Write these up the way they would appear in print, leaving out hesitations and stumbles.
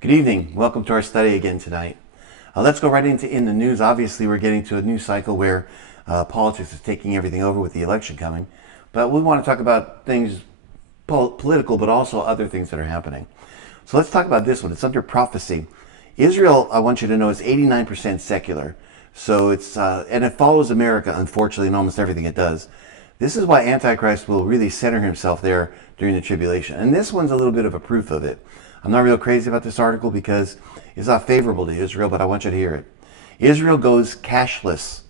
Good evening. Welcome to our study again tonight. Let's go right into in the news. Obviously, we're getting to a new cycle where politics is taking everything over with the election coming. But we want to talk about things political, but also other things that are happening. So let's talk about this one. It's under prophecy. Israel, I want you to know, is 89% secular. So and it follows America, unfortunately, in almost everything it does. This is why Antichrist will really center himself there during the tribulation. And this one's a little bit of a proof of it. I'm not real crazy about this article because it's not favorable to Israel, but I want you to hear it. Israel goes cashless.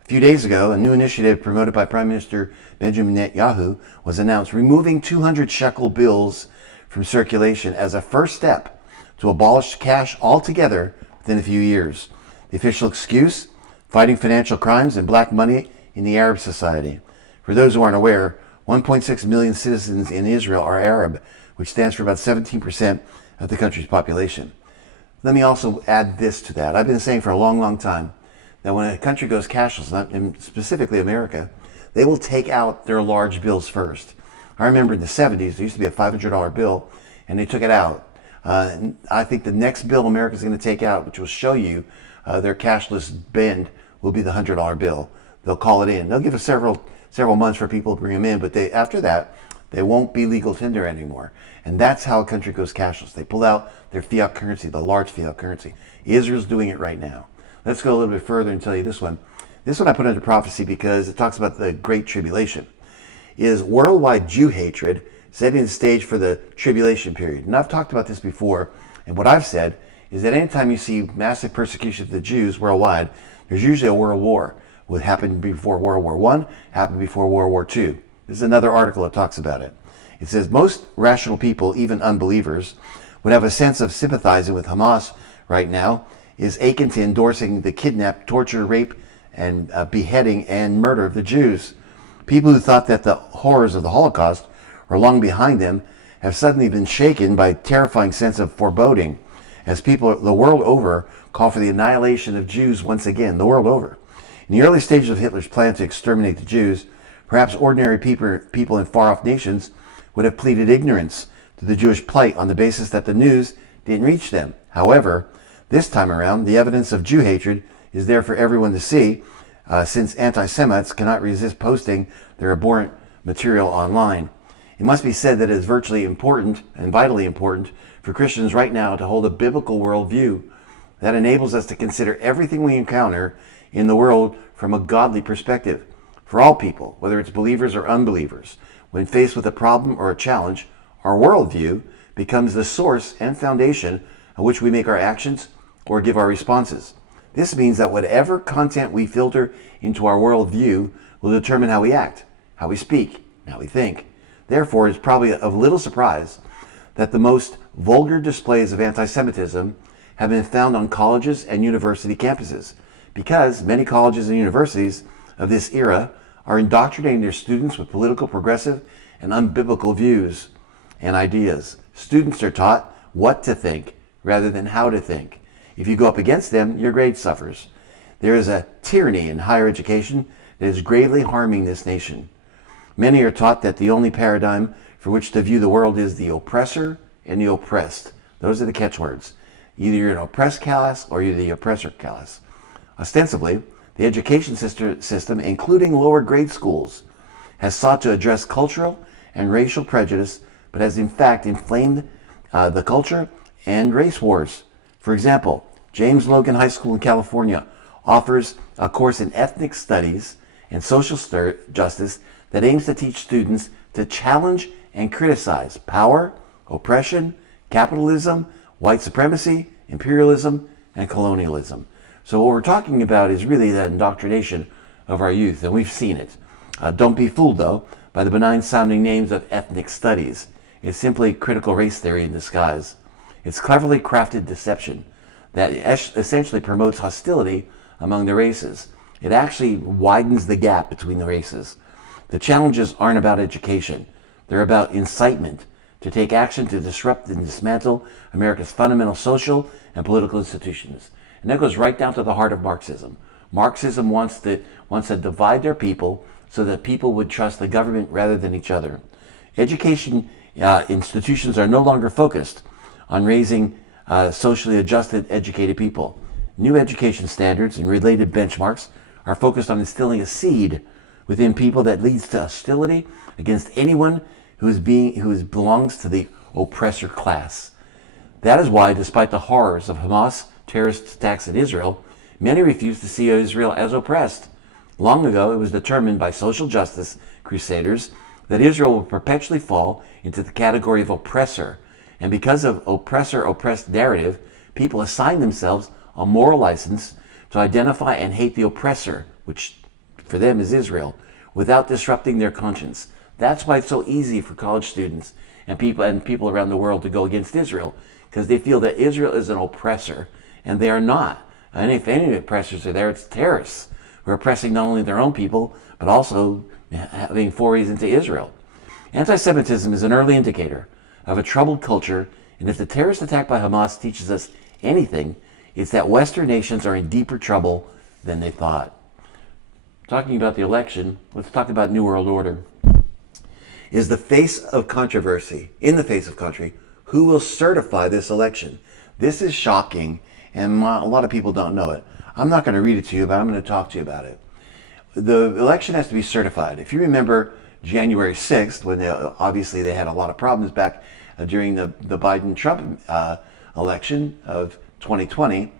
A few days ago, a new initiative promoted by Prime Minister Benjamin Netanyahu was announced, removing 200 shekel bills from circulation as a first step to abolish cash altogether within a few years. The official excuse? Fighting financial crimes and black money in the Arab society. For those who aren't aware, 1.6 million citizens in Israel are Arab, which stands for about 17% of the country's population. Let me also add this to that. I've been saying for a long, long time that when a country goes cashless, specifically America, they will take out their large bills first. I remember in the 70s, there used to be a $500 bill, and they took it out. I think the next bill America's going to take out, which will show you their cashless bend, will be the $100 bill. They'll call it in. They'll give us several months for people to bring them in, but after that, they won't be legal tender anymore. And that's how a country goes cashless. They pull out their fiat currency, the large fiat currency. Israel's doing it right now. Let's go a little bit further and tell you this one. This one I put under prophecy because it talks about the Great Tribulation. Is worldwide Jew hatred setting the stage for the tribulation period? And I've talked about this before, and what I've said is that anytime you see massive persecution of the Jews worldwide, there's usually a world war. What happened before World War I happened before World War II. This is another article that talks about it. It says most rational people, even unbelievers, would have a sense of sympathizing with Hamas right now is akin to endorsing the kidnap, torture, rape, and beheading and murder of the Jews. People who thought that the horrors of the Holocaust were long behind them have suddenly been shaken by a terrifying sense of foreboding as people the world over call for the annihilation of Jews once again, the world over. In the early stages of Hitler's plan to exterminate the Jews, perhaps ordinary people in far-off nations would have pleaded ignorance to the Jewish plight on the basis that the news didn't reach them. However, this time around, the evidence of Jew hatred is there for everyone to see, since anti-Semites cannot resist posting their abhorrent material online. It must be said that it is virtually important and vitally important for Christians right now to hold a biblical worldview that enables us to consider everything we encounter in the world from a godly perspective. For all people, whether it's believers or unbelievers, when faced with a problem or a challenge, our worldview becomes the source and foundation on which we make our actions or give our responses. This means that whatever content we filter into our worldview will determine how we act, how we speak, and how we think. Therefore, it's probably of little surprise that the most vulgar displays of anti-Semitism have been found on colleges and university campuses, because many colleges and universities of this era are indoctrinating their students with political, progressive, and unbiblical views and ideas. Students are taught what to think rather than how to think. If you go up against them, your grade suffers. There is a tyranny in higher education that is gravely harming this nation. Many are taught that the only paradigm for which to view the world is the oppressor and the oppressed. Those are the catchwords. Either you're an oppressed class or you're the oppressor class. Ostensibly, the education system, including lower grade schools, has sought to address cultural and racial prejudice, but has in fact inflamed the culture and race wars. For example, James Logan High School in California offers a course in ethnic studies and social justice that aims to teach students to challenge and criticize power, oppression, capitalism, white supremacy, imperialism, and colonialism. So what we're talking about is really that indoctrination of our youth, and we've seen it. Don't be fooled, though, by the benign-sounding names of ethnic studies. It's simply critical race theory in disguise. It's cleverly crafted deception that essentially promotes hostility among the races. It actually widens the gap between the races. The challenges aren't about education. They're about incitement to take action to disrupt and dismantle America's fundamental social and political institutions. And that goes right down to the heart of Marxism. Marxism wants to divide their people so that people would trust the government rather than each other. Education institutions are no longer focused on raising socially adjusted, educated people. New education standards and related benchmarks are focused on instilling a seed within people that leads to hostility against anyone who belongs to the oppressor class. That is why, despite the horrors of Hamas terrorist attacks in Israel, many refuse to see Israel as oppressed. Long ago, it was determined by social justice crusaders that Israel will perpetually fall into the category of oppressor. And because of oppressor-oppressed narrative, people assign themselves a moral license to identify and hate the oppressor, which for them is Israel, without disrupting their conscience. That's why it's so easy for college students and people around the world to go against Israel, because they feel that Israel is an oppressor, and they are not. And if any oppressors are there, it's terrorists who are oppressing not only their own people, but also having forays into Israel. Anti-Semitism is an early indicator of a troubled culture, and if the terrorist attack by Hamas teaches us anything, it's that Western nations are in deeper trouble than they thought. Talking about the election, let's talk about New World Order. In the face of controversy, who will certify this election? This is shocking, and a lot of people don't know it. I'm not going to read it to you, but I'm going to talk to you about it. The election has to be certified. If you remember January 6th, when obviously they had a lot of problems back during the Biden-Trump election of 2020,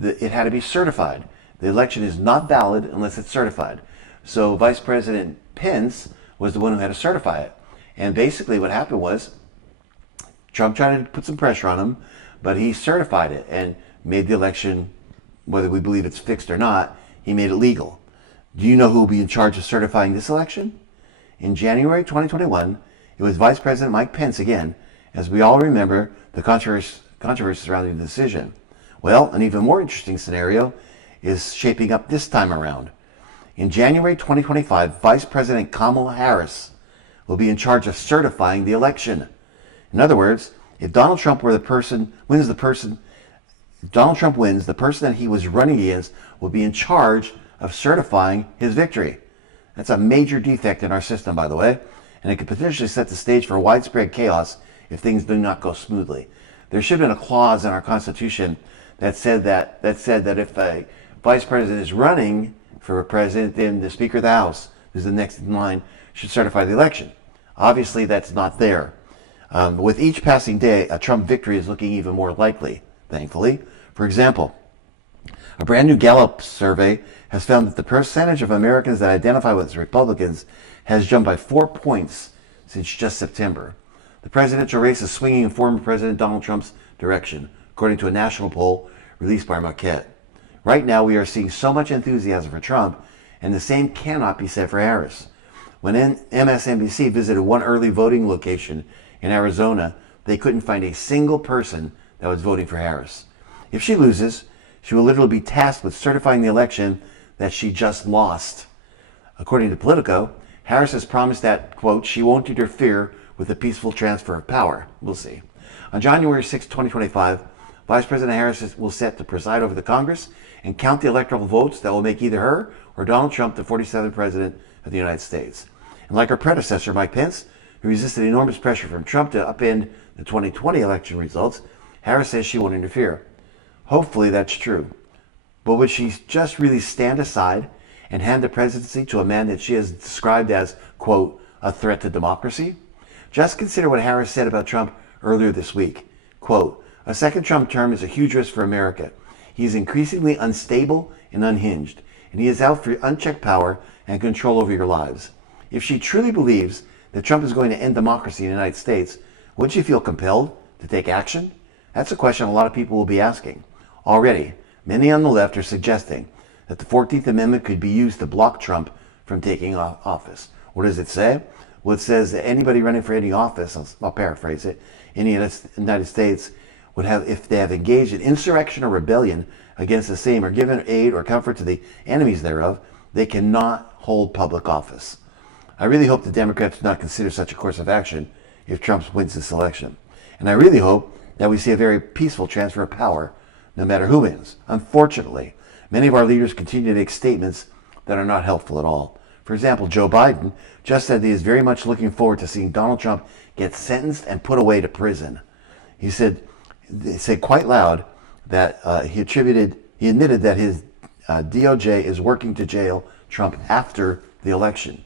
it had to be certified. The election is not valid unless it's certified. So Vice President Pence was the one who had to certify it. And basically what happened was Trump tried to put some pressure on him, but he certified it and made the election, whether we believe it's fixed or not, he made it legal. Do you know who will be in charge of certifying this election? In January 2021, it was Vice President Mike Pence again, as we all remember the controversy surrounding the decision. Well, an even more interesting scenario is shaping up this time around. In January 2025, Vice President Kamala Harris will be in charge of certifying the election. In other words, if Donald Trump wins, the person that he was running against will be in charge of certifying his victory. That's a major defect in our system, by the way, and it could potentially set the stage for widespread chaos if things do not go smoothly. There should have been a clause in our Constitution that said that if a vice president is running for a president, then the Speaker of the House, who's the next in line, should certify the election. Obviously, that's not there. With each passing day, a Trump victory is looking even more likely, thankfully. For example, a brand new Gallup survey has found that the percentage of Americans that identify with Republicans has jumped by 4 points since just September. The presidential race is swinging in former President Donald Trump's direction, according to a national poll released by Marquette. Right now, we are seeing so much enthusiasm for Trump, and the same cannot be said for Harris. When MSNBC visited one early voting location in Arizona, they couldn't find a single person that was voting for Harris. If she loses, she will literally be tasked with certifying the election that she just lost. According to Politico, Harris has promised that, quote, she won't interfere with the peaceful transfer of power. We'll see. On January 6, 2025, Vice President Harris will set to preside over the Congress and count the electoral votes that will make either her or Donald Trump the 47th President of the United States. And like her predecessor, Mike Pence, who resisted enormous pressure from Trump to upend the 2020 election results, Harris says she won't interfere. Hopefully that's true. But would she just really stand aside and hand the presidency to a man that she has described as, quote, a threat to democracy? Just consider what Harris said about Trump earlier this week. Quote, a second Trump term is a huge risk for America. He is increasingly unstable and unhinged, and he is out for unchecked power and control over your lives. If she truly believes that Trump is going to end democracy in the United States, would she feel compelled to take action? That's a question a lot of people will be asking. Already, many on the left are suggesting that the 14th Amendment could be used to block Trump from taking office. What does it say? Well, it says that anybody running for any office, I'll paraphrase it, in the United States would have, if they have engaged in insurrection or rebellion against the same or given aid or comfort to the enemies thereof, they cannot hold public office. I really hope the Democrats do not consider such a course of action if Trump wins this election. And I really hope that we see a very peaceful transfer of power, no matter who wins. Unfortunately, many of our leaders continue to make statements that are not helpful at all. For example, Joe Biden just said that he is very much looking forward to seeing Donald Trump get sentenced and put away to prison. He said they say quite loud that he admitted that his DOJ is working to jail Trump after the election.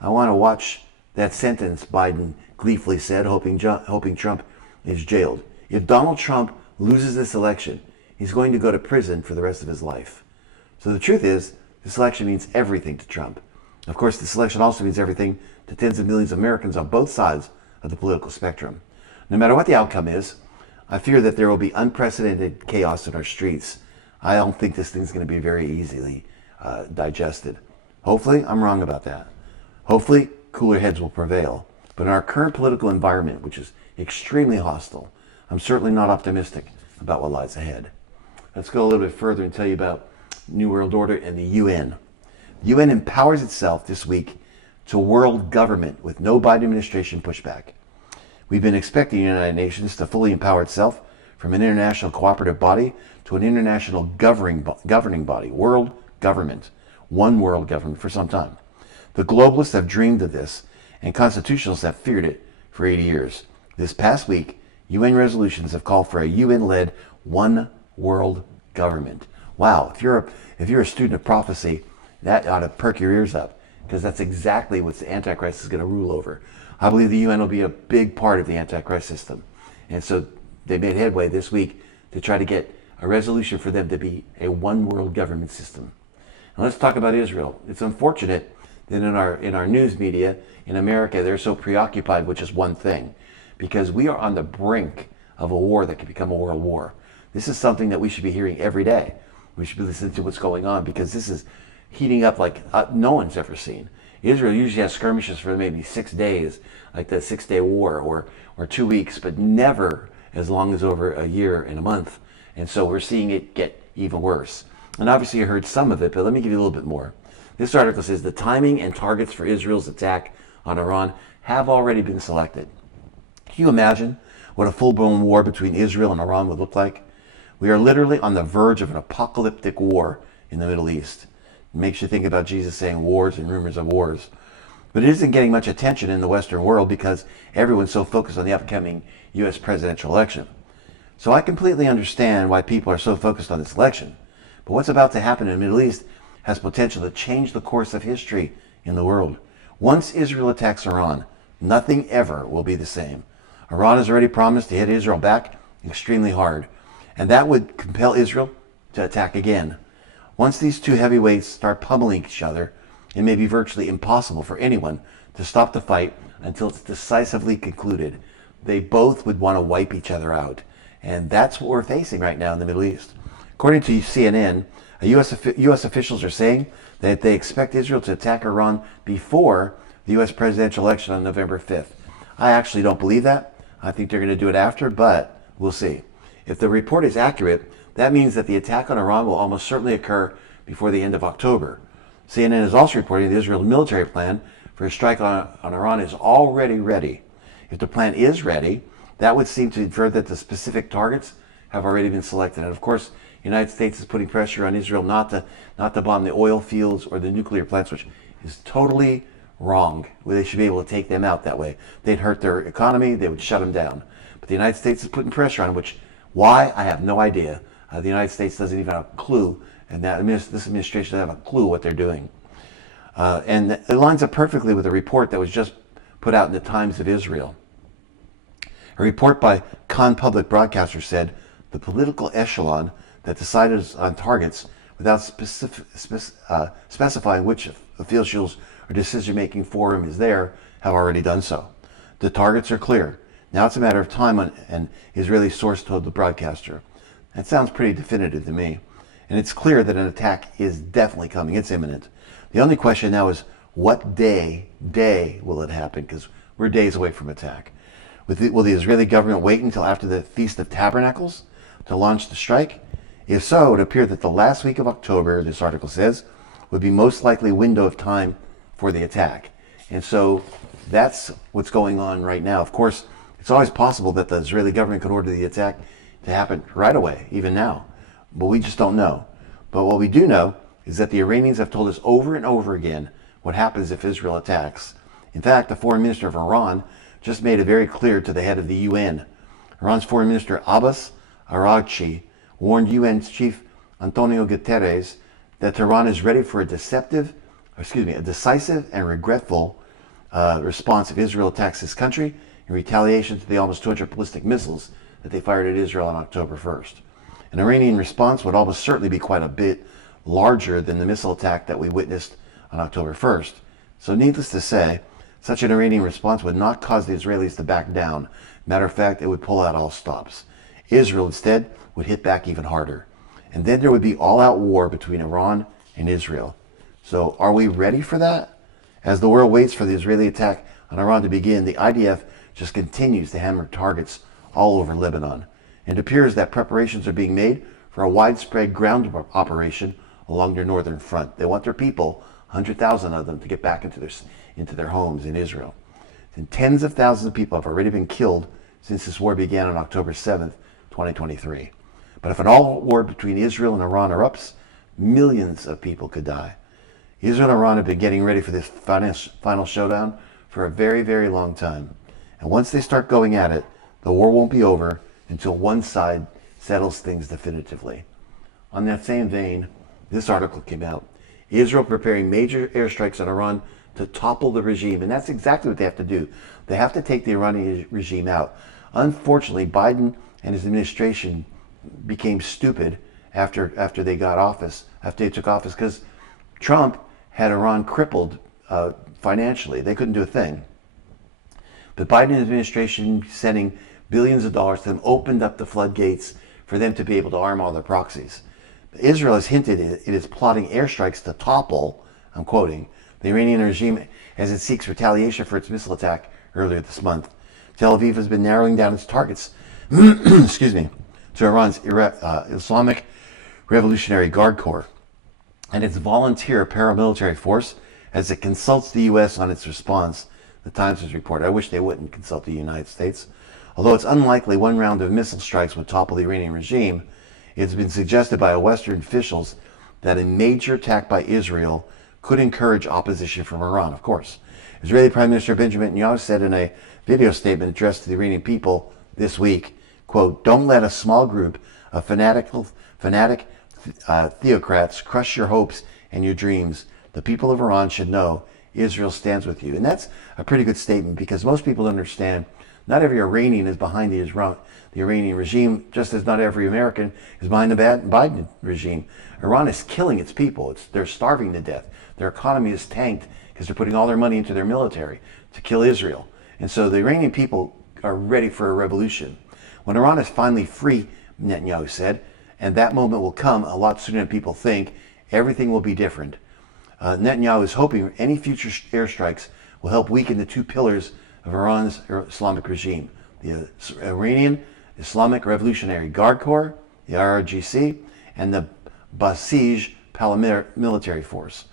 I want to watch that sentence, Biden gleefully said, hoping Trump is jailed. If Donald Trump loses this election, he's going to go to prison for the rest of his life. So the truth is, this election means everything to Trump. Of course, this election also means everything to tens of millions of Americans on both sides of the political spectrum. No matter what the outcome is, I fear that there will be unprecedented chaos in our streets. I don't think this thing's going to be very easily digested. Hopefully, I'm wrong about that. Hopefully, cooler heads will prevail. But in our current political environment, which is extremely hostile, I'm certainly not optimistic about what lies ahead. Let's go a little bit further and tell you about New World Order and the UN. The UN empowers itself this week to world government with no Biden administration pushback. We've been expecting the United Nations to fully empower itself from an international cooperative body to an international governing body, world government, one world government for some time. The globalists have dreamed of this, and constitutionalists have feared it for 80 years. This past week, UN resolutions have called for a UN-led one world government. Wow, if you're a student of prophecy, that ought to perk your ears up, because that's exactly what the Antichrist is going to rule over. I believe the UN will be a big part of the Antichrist system. And so they made headway this week to try to get a resolution for them to be a one world government system. Now let's talk about Israel. It's unfortunate that in our news media in America, they're so preoccupied with just one thing, because we are on the brink of a war that could become a world war. This is something that we should be hearing every day. We should be listening to what's going on, because this is heating up like no one's ever seen. Israel usually has skirmishes for maybe 6 days, like the 6-day war, or 2 weeks, but never as long as over a year and a month. And so we're seeing it get even worse. And obviously you heard some of it, but let me give you a little bit more. This article says the timing and targets for Israel's attack on Iran have already been selected. Can you imagine what a full-blown war between Israel and Iran would look like? We are literally on the verge of an apocalyptic war in the Middle East. It makes you think about Jesus saying wars and rumors of wars. But it isn't getting much attention in the Western world because everyone's so focused on the upcoming U.S. presidential election. So I completely understand why people are so focused on this election. But what's about to happen in the Middle East has potential to change the course of history in the world. Once Israel attacks Iran, nothing ever will be the same. Iran has already promised to hit Israel back extremely hard, and that would compel Israel to attack again. Once these two heavyweights start pummeling each other, it may be virtually impossible for anyone to stop the fight until it's decisively concluded. They both would want to wipe each other out. And that's what we're facing right now in the Middle East. According to CNN, U.S. officials are saying that they expect Israel to attack Iran before the U.S. presidential election on November 5th. I actually don't believe that. I think they're going to do it after, but we'll see. If the report is accurate, that means that the attack on Iran will almost certainly occur before the end of October. CNN is also reporting that Israel's military plan for a strike on Iran is already ready. If the plan is ready, that would seem to infer that the specific targets have already been selected. And of course, the United States is putting pressure on Israel not to bomb the oil fields or the nuclear plants, which is totally wrong. They should be able to take them out that way. They'd hurt their economy, they would shut them down. But the United States is putting pressure on, which, why, I have no idea. The United States doesn't even have a clue, and this administration doesn't have a clue what they're doing. And it lines up perfectly with a report that was just put out in the Times of Israel. A report by Khan Public Broadcaster said the political echelon that decided on targets without specifying which officials or decision-making forum is there have already done so. The targets are clear. Now it's a matter of time, an Israeli source told the broadcaster. That sounds pretty definitive to me. And it's clear that an attack is definitely coming. It's imminent. The only question now is what day will it happen? Because we're days away from attack. Will the Israeli government wait until after the Feast of Tabernacles to launch the strike? If so, it would appear that the last week of October, this article says, would be most likely a window of time for the attack. And so that's what's going on right now. Of course, it's always possible that the Israeli government could order the attack to happen right away, even now. But we just don't know. But what we do know is that the Iranians have told us over and over again what happens if Israel attacks. In fact, the foreign minister of Iran just made it very clear to the head of the UN. Iran's Foreign Minister Abbas Araghchi warned UN Chief Antonio Guterres that Tehran is ready for a decisive and regretful response if Israel attacks this country in retaliation to the almost 200 ballistic missiles that they fired at Israel on October 1st. An Iranian response would almost certainly be quite a bit larger than the missile attack that we witnessed on October 1st. So needless to say, such an Iranian response would not cause the Israelis to back down. Matter of fact, it would pull out all stops. Israel instead would hit back even harder. And then there would be all-out war between Iran and Israel. So are we ready for that? As the world waits for the Israeli attack on Iran to begin, the IDF just continues to hammer targets all over Lebanon. It appears that preparations are being made for a widespread ground operation along their northern front. They want their people, 100,000 of them, to get back into their homes in Israel. And tens of thousands of people have already been killed since this war began on October 7th, 2023. But if an all-out war between Israel and Iran erupts, millions of people could die. Israel and Iran have been getting ready for this final showdown for a very, very long time. And once they start going at it, the war won't be over until one side settles things definitively. On that same vein, this article came out. Israel preparing major airstrikes on Iran to topple the regime. And that's exactly what they have to do. They have to take the Iranian regime out. Unfortunately, Biden and his administration became stupid after they took office, because Trump had Iran crippled financially. They couldn't do a thing. But Biden administration sending billions of dollars to them opened up the floodgates for them to be able to arm all their proxies. Israel has hinted it is plotting airstrikes to topple, I'm quoting, the Iranian regime as it seeks retaliation for its missile attack earlier this month. Tel Aviv has been narrowing down its targets to Iran's Islamic Revolutionary Guard Corps and its volunteer paramilitary force as it consults the U.S. on its response, the Times has reported. I wish they wouldn't consult the United States. Although it's unlikely one round of missile strikes would topple the Iranian regime, it's been suggested by Western officials that a major attack by Israel could encourage opposition from Iran, of course. Israeli Prime Minister Benjamin Netanyahu said in a video statement addressed to the Iranian people this week, quote, "Don't let a small group of fanatic theocrats crush your hopes and your dreams. The people of Iran should know Israel stands with you." And that's a pretty good statement, because most people understand not every Iranian is behind the Iranian regime, just as not every American is behind the Biden regime. Iran is killing its people. They're starving to death. Their economy is tanked because they're putting all their money into their military to kill Israel. And so the Iranian people are ready for a revolution. When Iran is finally free, Netanyahu said, and that moment will come a lot sooner than people think, everything will be different. Netanyahu is hoping any future airstrikes will help weaken the two pillars of Iran's Islamic regime, the Iranian Islamic Revolutionary Guard Corps, the IRGC, and the Basij paramilitary force.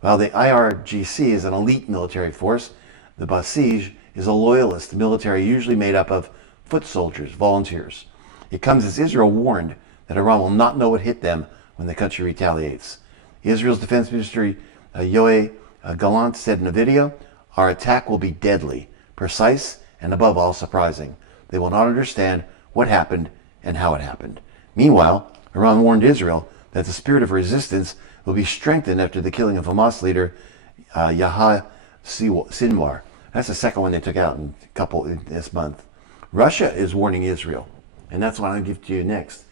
While the IRGC is an elite military force, the Basij is a loyalist military usually made up of foot soldiers, volunteers. It comes as Israel warned that Iran will not know what hit them when the country retaliates. Israel's Defense Minister Yoav Gallant said in a video, "Our attack will be deadly, precise, and above all surprising. They will not understand what happened and how it happened." Meanwhile, Iran warned Israel that the spirit of resistance will be strengthened after the killing of Hamas leader Yahya Sinwar. That's the second one they took out in this month. Russia is warning Israel, and that's what I'm going to give to you next.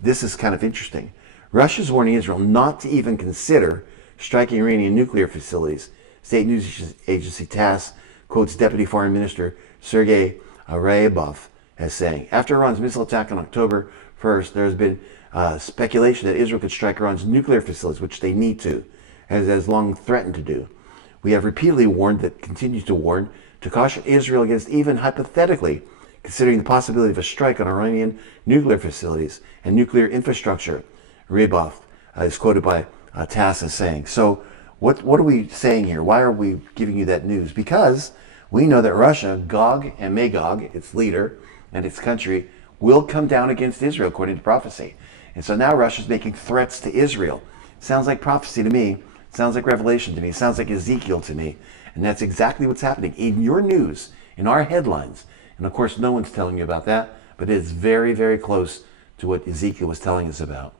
This is kind of interesting. Russia is warning Israel not to even consider striking Iranian nuclear facilities. State news agency TASS quotes Deputy Foreign Minister Sergei Ryabkov as saying, "After Iran's missile attack on October 1st, there has been speculation that Israel could strike Iran's nuclear facilities, which they need to, as has long threatened to do. We have repeatedly warned, continue to warn, to caution Israel against even hypothetically considering the possibility of a strike on Iranian nuclear facilities and nuclear infrastructure," Ryabkov is quoted by TASS as saying. So what are we saying here? Why are we giving you that news? Because we know that Russia, Gog and Magog, its leader and its country, will come down against Israel according to prophecy. And so now Russia's making threats to Israel. Sounds like prophecy to me. Sounds like Revelation to me. Sounds like Ezekiel to me. And that's exactly what's happening in your news, in our headlines. And of course, no one's telling you about that, but it's very, very close to what Ezekiel was telling us about.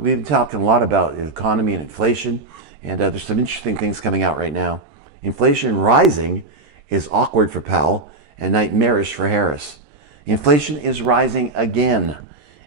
We've been talking a lot about the economy and inflation, and there's some interesting things coming out right now. Inflation rising is awkward for Powell and nightmarish for Harris. Inflation is rising again,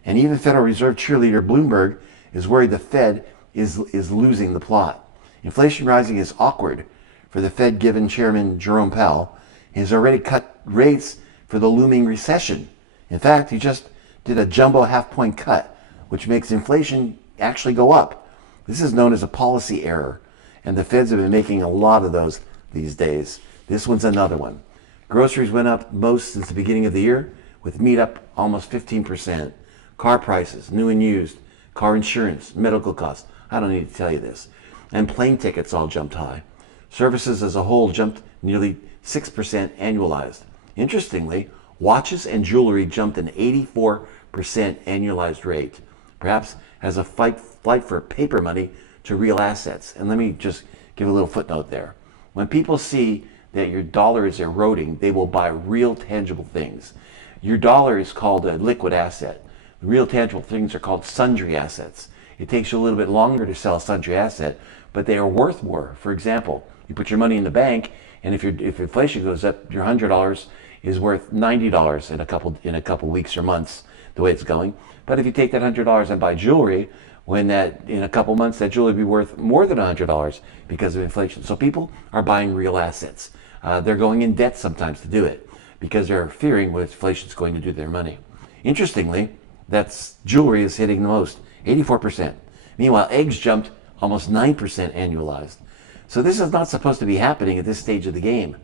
and even Federal Reserve cheerleader Bloomberg is worried the Fed is losing the plot. Inflation rising is awkward for the Fed, given Chairman Jerome Powell has already cut rates for the looming recession. In fact, he just did a jumbo half-point cut, which makes inflation actually go up. This is known as a policy error, and the Feds have been making a lot of those these days. This one's another one. Groceries went up most since the beginning of the year, with meat up almost 15%. Car prices, new and used, car insurance, medical costs, I don't need to tell you this. And plane tickets all jumped high. Services as a whole jumped nearly 6% annualized. Interestingly, watches and jewelry jumped an 84% annualized rate, perhaps as a flight for paper money to real assets. And let me just give a little footnote there. When people see that your dollar is eroding, they will buy real tangible things. Your dollar is called a liquid asset. The real tangible things are called sundry assets. It takes you a little bit longer to sell a sundry asset, but they are worth more. For example, you put your money in the bank, and if inflation goes up, your $100 is worth $90 in a couple weeks or months, the way it's going. But if you take that $100 and buy jewelry, when in a couple months that jewelry will be worth more than $100 because of inflation. So people are buying real assets. They're going in debt sometimes to do it because they're fearing what inflation is going to do to their money. Interestingly, that's jewelry is hitting the most, 84%. Meanwhile, eggs jumped almost 9% annualized. So this is not supposed to be happening at this stage of the game.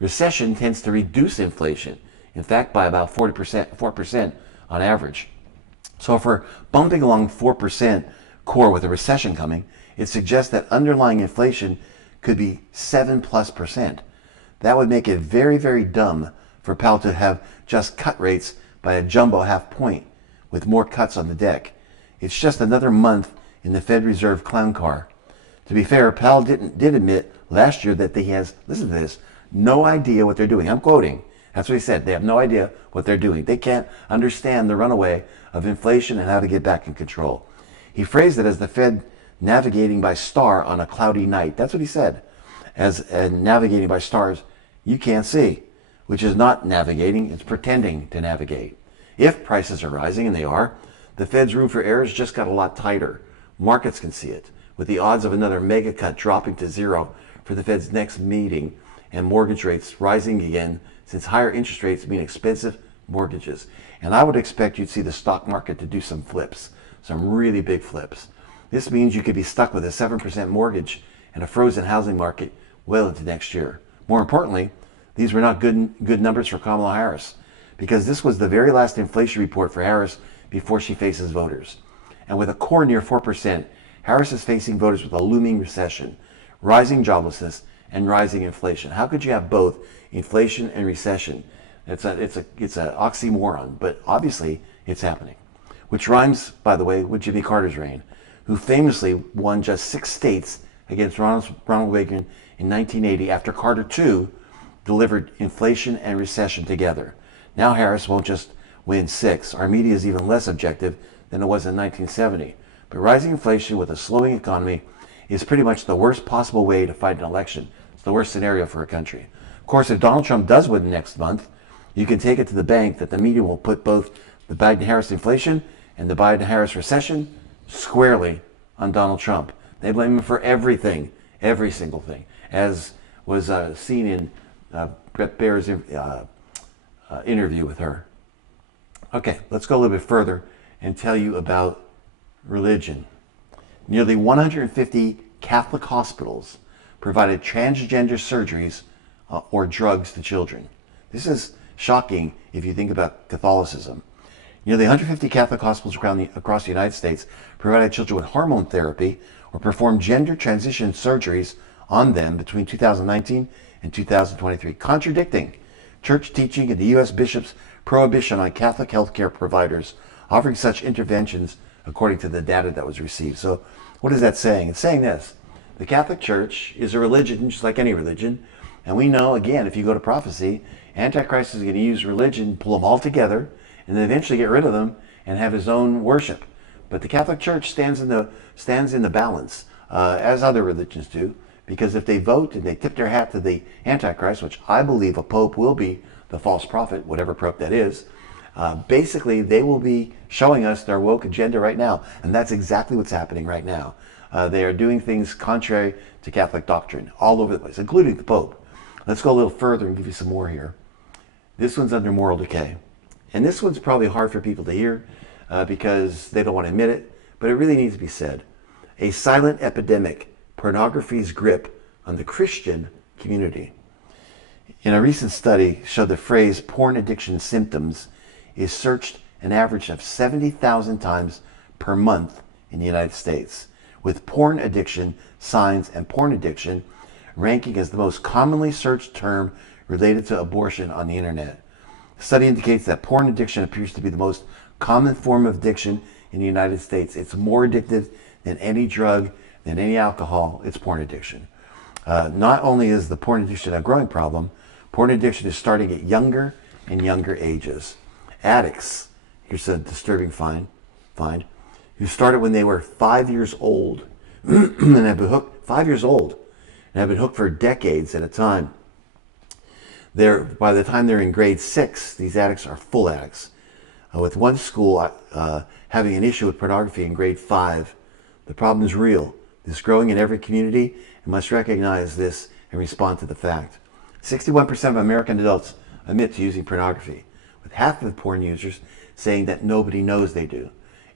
Recession tends to reduce inflation, in fact, by about 4% on average. So if we're bumping along 4% core with a recession coming, it suggests that underlying inflation could be 7+%. That would make it very, very dumb for Powell to have just cut rates by a jumbo half point with more cuts on the deck. It's just another month in the Fed Reserve clown car. To be fair, Powell did admit last year that he has, listen to this, no idea what they're doing. I'm quoting. That's what he said. They have no idea what they're doing. They can't understand the runaway of inflation and how to get back in control. He phrased it as the Fed navigating by star on a cloudy night. That's what he said. As navigating by stars you can't see, which is not navigating, it's pretending to navigate. If prices are rising, and they are, the Fed's room for errors just got a lot tighter. Markets can see it, with the odds of another mega cut dropping to zero for the Fed's next meeting and mortgage rates rising again, since higher interest rates mean expensive mortgages. And I would expect you'd see the stock market to do some flips, some really big flips. This means you could be stuck with a 7% mortgage and a frozen housing market well into next year. More importantly, these were not good numbers for Kamala Harris, because this was the very last inflation report for Harris before she faces voters. And with a core near 4%, Harris is facing voters with a looming recession, rising joblessness, and rising inflation. How could you have both inflation and recession? It's an oxymoron, but obviously it's happening. Which rhymes, by the way, with Jimmy Carter's reign, who famously won just 6 states against Ronald Reagan in 1980 after Carter II delivered inflation and recession together. Now Harris won't just win 6. Our media is even less objective than it was in 1970. But rising inflation with a slowing economy is pretty much the worst possible way to fight an election. It's the worst scenario for a country. Of course, if Donald Trump does win next month, you can take it to the bank that the media will put both the Biden-Harris inflation and the Biden-Harris recession squarely on Donald Trump. They blame him for everything, every single thing, as was seen in Brett Baer's interview with her. Okay, let's go a little bit further and tell you about religion. Nearly 150 Catholic hospitals provided transgender surgeries or drugs to children. This is shocking if you think about Catholicism. Nearly 150 Catholic hospitals across the United States provided children with hormone therapy or performed gender transition surgeries on them between 2019 and 2023, contradicting church teaching and the U.S. bishop's prohibition on Catholic healthcare providers offering such interventions according to the data that was received. So what is that saying? It's saying this: the Catholic Church is a religion just like any religion, and we know, again, if you go to prophecy, Antichrist is going to use religion, pull them all together, and then eventually get rid of them and have his own worship. But the Catholic Church stands in the balance, as other religions do, because if they vote and they tip their hat to the Antichrist, which I believe a pope will be the false prophet, whatever pope that is, basically they will be showing us their woke agenda right now, and that's exactly what's happening right now. They are doing things contrary to Catholic doctrine all over the place, including the Pope. Let's go a little further and give you some more here. This one's under moral decay. And this one's probably hard for people to hear because they don't want to admit it, but it really needs to be said. A silent epidemic, pornography's grip on the Christian community. In a recent study showed the phrase porn addiction symptoms is searched an average of 70,000 times per month in the United States, with porn addiction signs and porn addiction ranking as the most commonly searched term related to abortion on the internet. The study indicates that porn addiction appears to be the most common form of addiction in the United States. It's more addictive than any drug, than any alcohol. It's porn addiction. Not only is the porn addiction a growing problem, porn addiction is starting at younger and younger ages. Addicts, here's a disturbing find, who started when they were 5 years old and have been hooked, 5 years old, and have been hooked for decades at a time. By the time they're in grade 6, these addicts are full addicts. With one school having an issue with pornography in grade 5, the problem is real. It's growing in every community and must recognize this and respond to the fact. 61% of American adults admit to using pornography, with half of the porn users saying that nobody knows they do.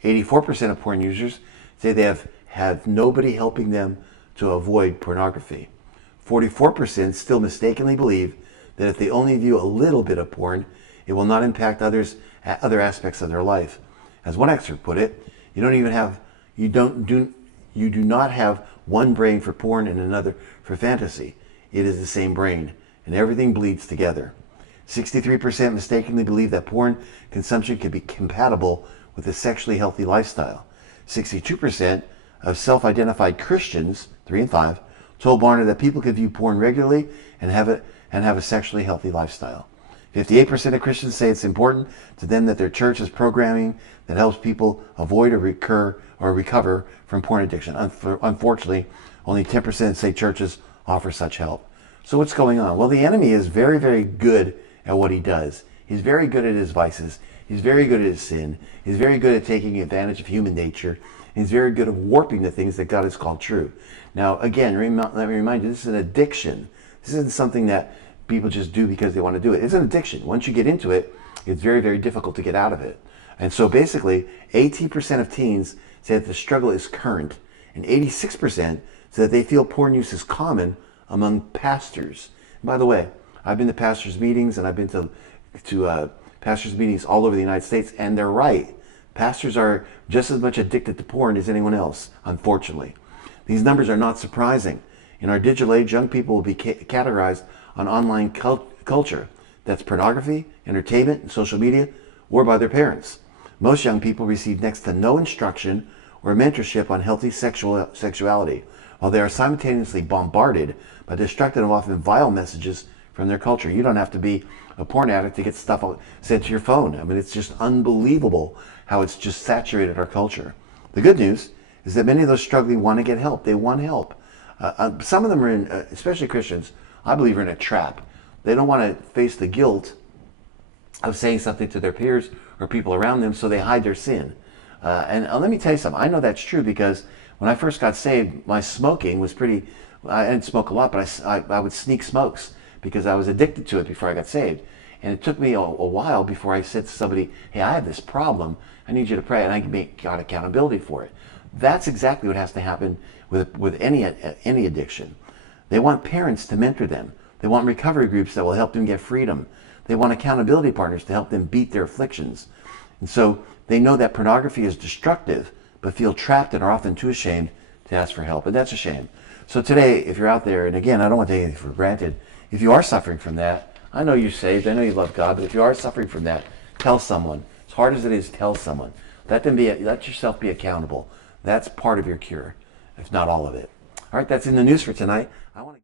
84% of porn users say they have nobody helping them to avoid pornography. 44% still mistakenly believe that if they only view a little bit of porn, it will not impact other aspects of their life. As one expert put it, you do not have one brain for porn and another for fantasy. It is the same brain, and everything bleeds together. 63% mistakenly believe that porn consumption can be compatible with a sexually healthy lifestyle. 62% of self-identified Christians, 3 and 5, told Barna that people can view porn regularly and have a sexually healthy lifestyle. 58% of Christians say it's important to them that their church has programming that helps people avoid or recover from porn addiction. Unfortunately, only 10% say churches offer such help. So what's going on? Well, the enemy is very, very good at what he does. He's very good at his vices. He's very good at his sin. He's very good at taking advantage of human nature. He's very good at warping the things that God has called true. Now, again, let me remind you, this is an addiction. This isn't something that people just do because they want to do it. It's an addiction. Once you get into it, it's very, very difficult to get out of it. And so basically, 18% of teens say that the struggle is current, and 86% say that they feel porn use is common among pastors. And by the way, I've been to pastors' meetings, and I've been to pastors' meetings all over the United States, and they're right. Pastors are just as much addicted to porn as anyone else, unfortunately. These numbers are not surprising. In our digital age, young people will be categorized on online culture. That's pornography, entertainment, and social media, or by their parents. Most young people receive next to no instruction or mentorship on healthy sexuality, while they are simultaneously bombarded by destructive and often vile messages from their culture. You don't have to be a porn addict to get stuff sent to your phone. I mean, it's just unbelievable how it's just saturated our culture. The good news is that many of those struggling want to get help. They want help. Some of them are in, especially Christians, I believe are in a trap. They don't want to face the guilt of saying something to their peers or people around them, so they hide their sin. And let me tell you something. I know that's true because when I first got saved, my smoking was pretty, I didn't smoke a lot, but I would sneak smokes because I was addicted to it before I got saved. And it took me a while before I said to somebody, hey, I have this problem. I need you to pray, and I can make God accountability for it. That's exactly what has to happen with any addiction. They want parents to mentor them. They want recovery groups that will help them get freedom. They want accountability partners to help them beat their afflictions. And so they know that pornography is destructive, but feel trapped and are often too ashamed to ask for help. And that's a shame. So today, if you're out there, and again, I don't want to take anything for granted, if you are suffering from that, I know you're saved, I know you love God, but if you are suffering from that, tell someone. As hard as it is, tell someone. Let yourself be accountable. That's part of your cure, if not all of it. All right, that's in the news for tonight. I want to